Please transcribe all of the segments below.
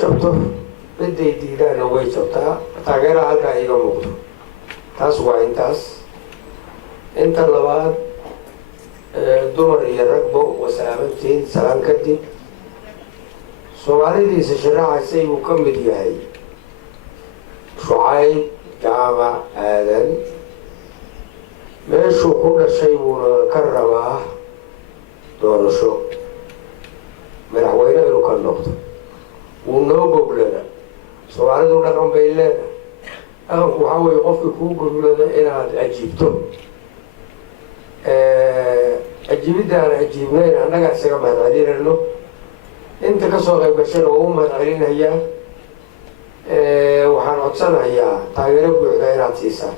jabto miday diidaana way jabtaa taageeraha halkaa iiga muuqdo taas waa inta labaad dumar iyo ragbo wasaamantiin salaan kadib soomaalidiisa sharaxaysay buu ka mid yahay shuceyb jaamac aadan meeshuu ku dhashay buuna ka rabaa doorasho madaxweyne inuu ka noqdo wuu noo goglada soomaalidu dhaqan bay leedahay dhaqanku waxaa weeye qofkii kuu goglada inaad ajiibto ajiibidaan ajiibnayn annagaa isaga mahadcelinayno inta kasoo qayb gashana waa u mahadcelinayaa waxaan codsanayaa taageero buuxda inaad siisaan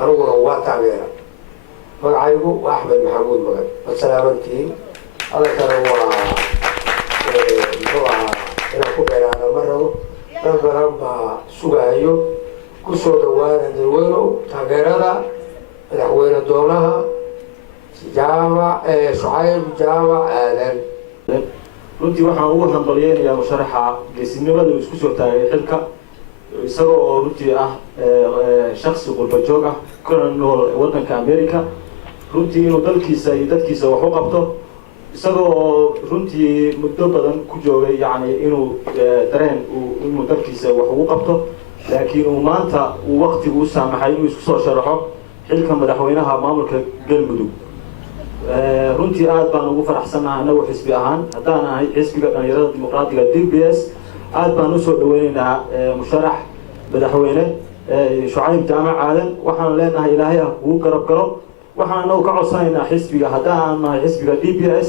aniguna waa taageera magacaygu waa axmed maxamuud magan wasalaamantiin hadalkana waa muxuu ahaa inaan ku dheeraada ma rabo dad badan baa sugaayo kusoo dhawaana dadweynow taageerada madaxweyne doonaha shuceyb jaamac aadan runtii waxaan ugu hambalyeynayaa musharaxa geesinimada uu isku soo taagay xilka isagoo oo runtii ah shaksi qurba joog ah kuna nool waddanka America runtii inuu dalkiisa iyo dadkiisa wax u qabto isagoo oo runtii muddo badan ku joogay yacni inuu dareen inuu dalkiisa wax ugu qabto laakiin uu maanta uu waqtigu u saamaxay inuu isku soo sharaxo xilka madaxweynaha maamulka galmudug runtii aad baan ugu faraxsanahay anagu xisbi ahaan haddaan ahay xisbiga dhalinyarada dimuqraadiga DPS aad baan usoo dhaweynaynaa musharax madaxweyne shuceyb jaamac aadan waxaan leenahay ilaahay ah kugu garab galo waxaan anagu ka codsanaynaa xisbiga haddaan nahay xisbiga DPS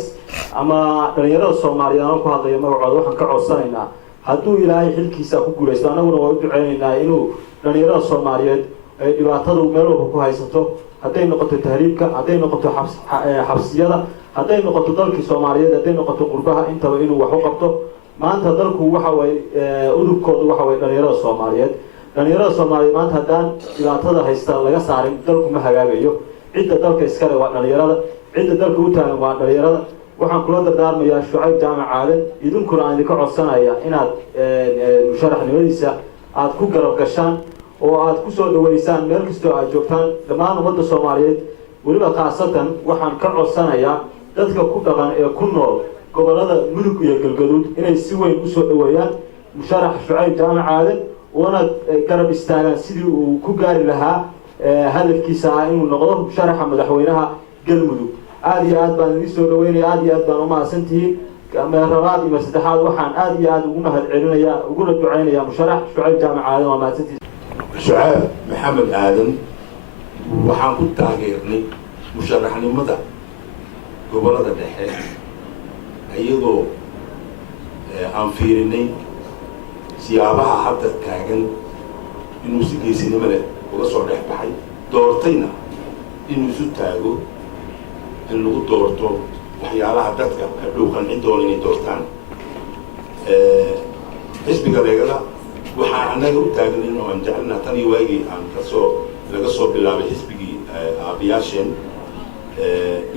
ama dhalinyarada Soomaaliyeed oo ku hadlaya magacooda waxaan ka codsanaynaa hadduu ilaahay xilkiisa ku guuleysto anaguna waa u duceynaynaa inuu dhalinyarada Soomaaliyeed ay dhibaatadu meel walba ku haysato hadday noqoto tahriibka hadday noqoto xabsiyada hadday noqoto dalkii Soomaaliyeed hadday noqoto qurbaha intaba inuu wax u qabto maanta dalku waxa way udubkoodu waxa way dhalinyarada Soomaaliyeed maanta haddaan dhibaatada haysta laga saarin dalku ma hagaagayo cidda dalka iskale waa dhalinyarada cidda dalka u taagan waa dhalinyarada waxaan kula dardaarmayaa shuceyb jaamac aadan idinkuna aan idinka codsanaya inaad musharaxnimadiisa aad ku garab gashaan oo aad ku soo dhaweysaan meel kastoo aad joogtaan dhammaan ummadda Soomaaliyeed weliba khaasatan waxaan ka codsanayaa dadka ku dhaqan ee ku nool gobolada mudug iyo galgaduud inay si weyn u soo dhaweeyaan musharax shuceyb jaamac aadan oona garab istaagaan sidii uu ku gaari lahaa hadafkiisa ah inuu noqdo musharaxa madaxweynaha galmudug aad iyo aad baan idin soo dhaweynayaa aad iyo aad baan u mahadsantihiin rabaad iyo saddexaad waxaan aad iyo aad ugu mahadcelinayaa uguna duceynayaa musharax shuceyb jaamac aadan waa mahadsantihiin shuceyb maxamed aadan waxaan ku taageernay musharaxnimada gobolada dhexe iyadoo aan fiirinay siyaabaha hadda taagan inuu si geesinimo leh uga soo dhex baxay doortayna inuu isu taago in lagu doorto waxyaalaha dadka ka dhow qancin doona inay doortaan xisbiga leegada waxaan annaga u taagnin oo aan jecelnaa tan iyo waagii aan laga soo bilaabay xisbigii aabiyaasheen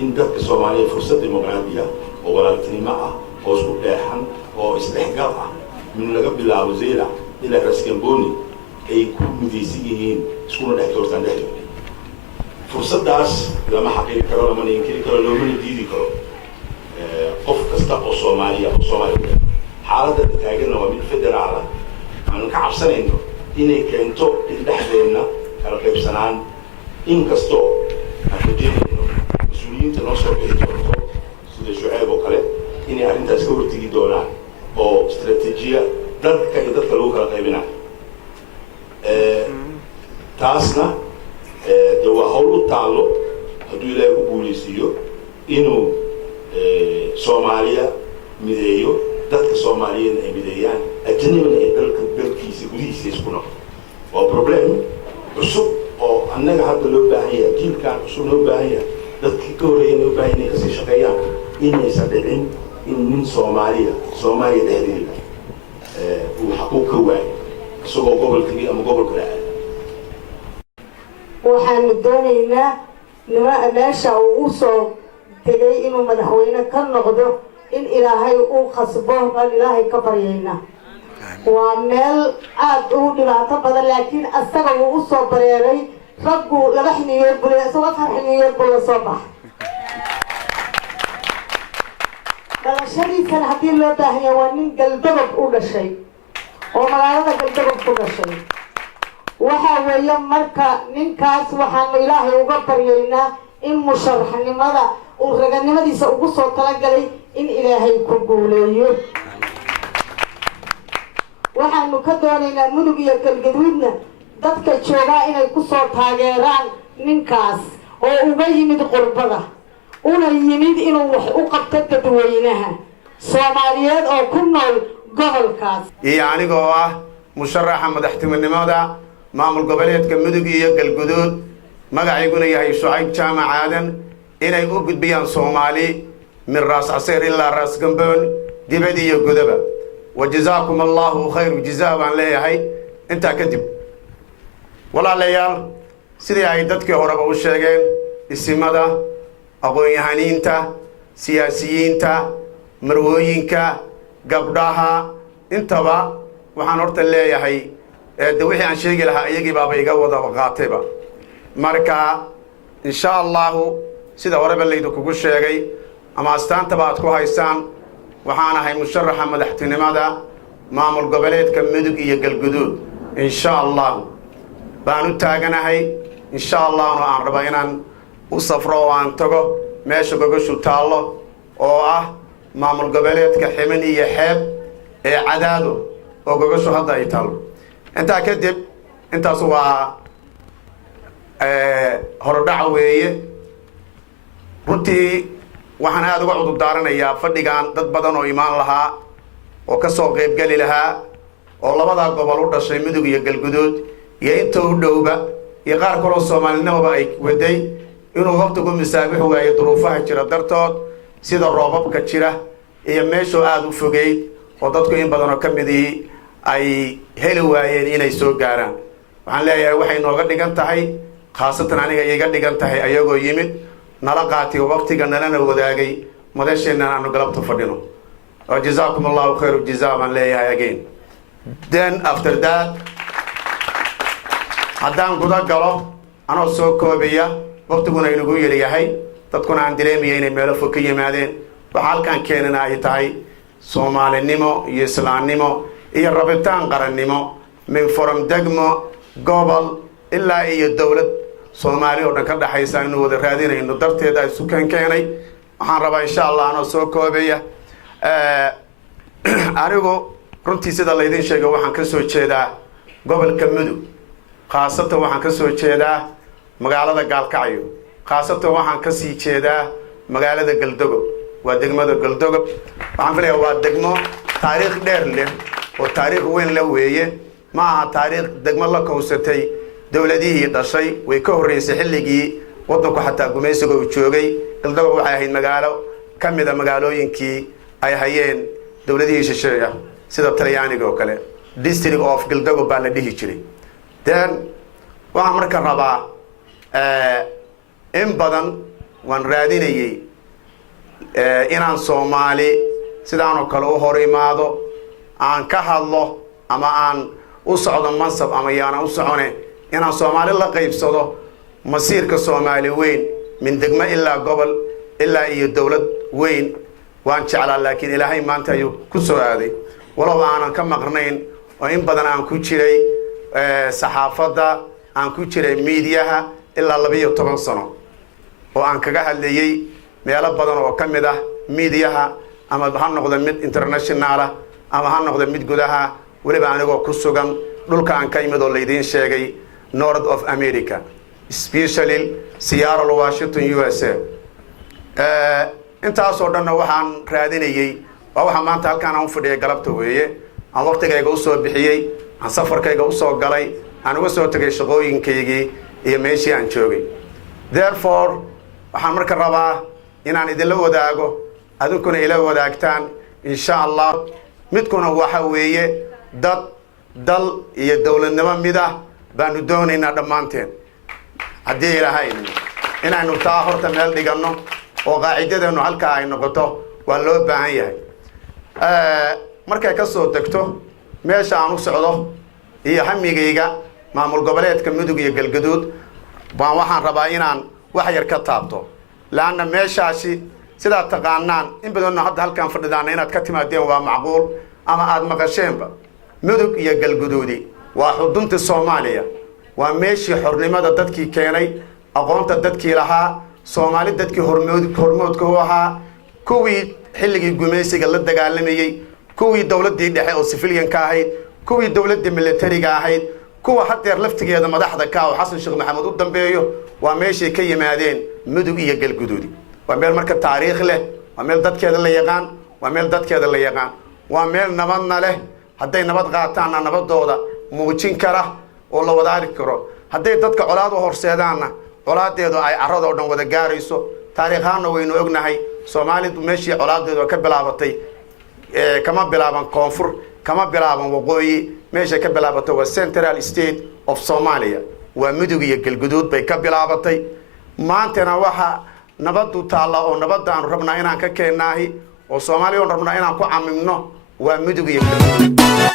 in dadka Soomaaliyeed fursad dimuqraadiya oo walaaltinimo ah oo isku dheexan oo isdhexgal ah min laga bilaabo Zeyla ilaa Raskamboni ay ku midaysan yihiin iskuna dhex doortaan dhexdooda fursadaas lama xaqiiri karo lama inkiri karo looma diidi karo qof kasta oo Soomaaliya xaaladda taageerna waa mid federaal ah aan ka cabsanayno inay keento in dhexdeena kala qaybsanaan inkastoo aan rajaynayo mas-uuliyiinta noo soo bixi doonto sida shuceyb oo kale inay arrintaas ka hortegi doonaan oo istaraatiijiya dadka iyo dadka lagu kala qaybinayo taasna de waa hawl u taallo hadduu ilaahay ku guuleysiiyo inuu Soomaaliya mideeyo dadka Soomaaliyeed ay mideeyaan ajnabina ay dalkiisa gudihiisa isku noqdo waa problem cusub oo annaga hadda loo baahan yahay jiilkaan cusub loo baahan yahay dadkii ka horreeyay loo baahan yahay kasii shaqeeyaan inaysan dhicin in nin Soomaaliya dhexdeeda uu xaquuq ka waayo isagoo gobolkii ama gobolka la'aan waxaan doonaynaa meesha uu u soo tegay inuu madaxweyne ka noqdo in ilaahay uu khasbo baan ilaahay ka baryaynaa ومال أدو دبعة بدل لكن أستغل وصو بريري ربو لبحني يربو سوى فرحني يربو صباح شريك هدي لو باهي وانين قلدبب اوغا شيء ومغالada قلدبب اوغا شيء waxa weeye marka ninkaas waxaan ilaahay uga baryeynaa in musharaxnimada uu raganimadiisa ugu soo talagalay in ilaahay ku guuleeyo waxaanu ka doonaynaa mudug iyo galgaduudna dadka jooga inay ku soo taageeraan ninkaas oo uga yimid qurbada una yimid inuu wax u qabto dadweynaha Soomaaliyeed oo ku nool gobolkaas iyo anigoo ah musharaxa madaxtinimada maamul gobaleedka mudug iyo galgaduud magacayguna yahay shuceyb jaamac aadan inay u gudbiyaan Soomaali min raas caseer ilaa raas gamboon dibad iyo gudaba wajazaakum allahu khayr jazaa leeyahay inta kadib walaalayaal sidii ay dadkii horeba u sheegeen isimada aqoon-yahaniinta siyaasiyiinta marwooyinka gabdhaha intaba waxaan horta leeyahay wixii aan sheegi lahaa iyagii baaba iga wada qaatayba marka insha allahu sida horeba laydu kugu sheegay ama astaantaba aad ku haysaan waxaan ahay musharaxa madaxtinimada maamul goboleedka mudug iyo galgaduud insha allah baan u taaganahay insha allahna aan raba inaan u safro oo aan tago meesha gogashu taallo oo ah maamul goboleedka ximin iyo xeeb ee cadaado oo gogashu hadda ay taallo intaa kadib intaas waa hordhac weeye runtii waxaan aad uga cudur daaranayaa fadhigan dad badan oo imaan lahaa oo ka soo qaybgeli lahaa oo labadaa gobol u dhashay mudug iyo galgaduud iyo inta u dhowba iyo qaar kaloo soomaalinimaba ay waday inuu waqtigu misaabix waayo duruufaha jira dartood sida roobabka jira iyo meeshoo aad u fogeyd oo dadku in badan oo ka midii ay heli waayeen inay soo gaaraan waxaan leeyahay waxay nooga dhigan tahay khaasatan aniga iga dhigan tahay ayagoo yimid nala qaatay waqtiga nalana wadaagay madasheenna aanu galabta fadhino jazaakum allahu khayru jazaa baan leeyahay again then after that haddaan guda galo anoo soo koobiya waqtiguna inagu yaryahay dadkuna aan dareemaya inay meelo fog ka yimaadeen waxa halkaan keenana ay tahay soomaalinimo iyo islaamnimo iyo rabitaan qarannimo min forum degmo gobol ilaa iyo dowlad Soomaali oo dhan ka dhaxaysa inuu wada raadinayno darteeda ay sukan keenay waxaan rabaa insha Allah anoo soo koobaya anigu runtii sida la idin sheegay waxaan ka soo jeedaa gobolka mudug khaasatan waxaan ka soo jeedaa magaalada gaalkacyo khaasatan waxaan ka sii jeedaa magaalada galdogob waa degmada galdogob waxaan filayaa waa degmo taariikh dheer leh oo taariikh weyn la weeye ma aha taariikh degmo la kowsatay dawladihii dhashay way ka horeysay xilligii wadanku xataa gumaysiga uu joogay galdogob waxay ahayd magaalo ka mid ah magaalooyinkii ay hayeen dawladihii shisheeye sida Talyaaniga oo kale district of galdogob baa la dhihi jiray then waxaan marka rabaa in badan waan raadinayay inaan Soomaali sidaan oo kale u hor imaado aan ka hadlo ama aan u socdo mansab ama yaana u socone inaan Soomaali la qaybsado masiirka Soomaali weyn min degmo ilaa gobol ilaa iyo dawlad weyn waan jeclaa laakiin ilaahay maanta ayuu ku soo aaday walaal aanan ka maqnayn oo in badan aan ku jiray saxaafadda aan ku jiray meediyaha ilaa 12 sano oo aan kaga hadlayay meelo badan oo kamid ah meediyaha ama ha noqdo mid international ama ha noqdo mid gudaha waliba anigoo ku sugan dhulka aan ka yimid oo la idin sheegay North of America especially Seattle Washington USA intaas oo dhan waxaan raadinayay waxa maanta halkaan aan fadhiyay galabta weeye aan waqtigayga u soo bixiyay aan safarkayga u soo galay aan uga soo tagay shaqooyinkaygii iyo meeshii aan joogay therefore waxaan marka rabaa inaan idin la wadaago adinkuna ila wadaagtaan insha Allah midkuna waxa weeye dal iyo dawladnimo mid ah baanu doonaynaa dhammaanteen haddii ilaahay inaanu taa horta meel dhigano oo qaacidadeenu halka ay noqoto waa loo baahan yahay markay ka soo tagto meesha aan u socdo iyo hamigayga maamul goboleedka mudug iyo galgaduud baan waxaan rabaa inaan wax yar ka taabto laana meeshaasi sidaa taqaanaan in badanna hadda halkaan fadhidaana inaad ka timaadeen waa macquul ama aad maqasheenba mudug iyo galgaduudi waa xudunta Soomaaliya waa meeshii xornimada dadkii keenay aqoonta dadkii lahaa Soomaali dadkii hormoodka u ahaa kuwii xilligii gumaysiga la dagaalamayay kuwii dawladii dhexe oo civilian ka ahayd kuwii dawladda militariga ahayd kuwa hadeer laftigeeda madaxda ka oo Xasan Sheekh Maxamed u dambeeyo waa meeshii ka yimaadeen mudug iyo galgaduudi waa meel marka taariikh leh waa meel dadkeeda la yaqaan waa meel dadkeeda la yaqaan waa meel nabadna leh hadday nabad qaataanna nabadooda muujin kara oo la wadaari karo hadday dadka colaad u horseedaanna colaadeedu ay carrada oo dhan wada gaarayso taariikhaana waynu ognahay Soomaalidu meeshii colaadeedu ka bilaabatay kama bilaaban koonfur kama bilaaban waqooyi meesha ka bilaabatay waa Central State of Somalia waa mudug iyo galgaduud bay ka bilaabatay maantana waxa nabadu taala oo nabadaan rabnaa inaan ka keenaahi oo Soomaaliya oo rabnaa inaan ku camimno waa mudug iyo galgaduud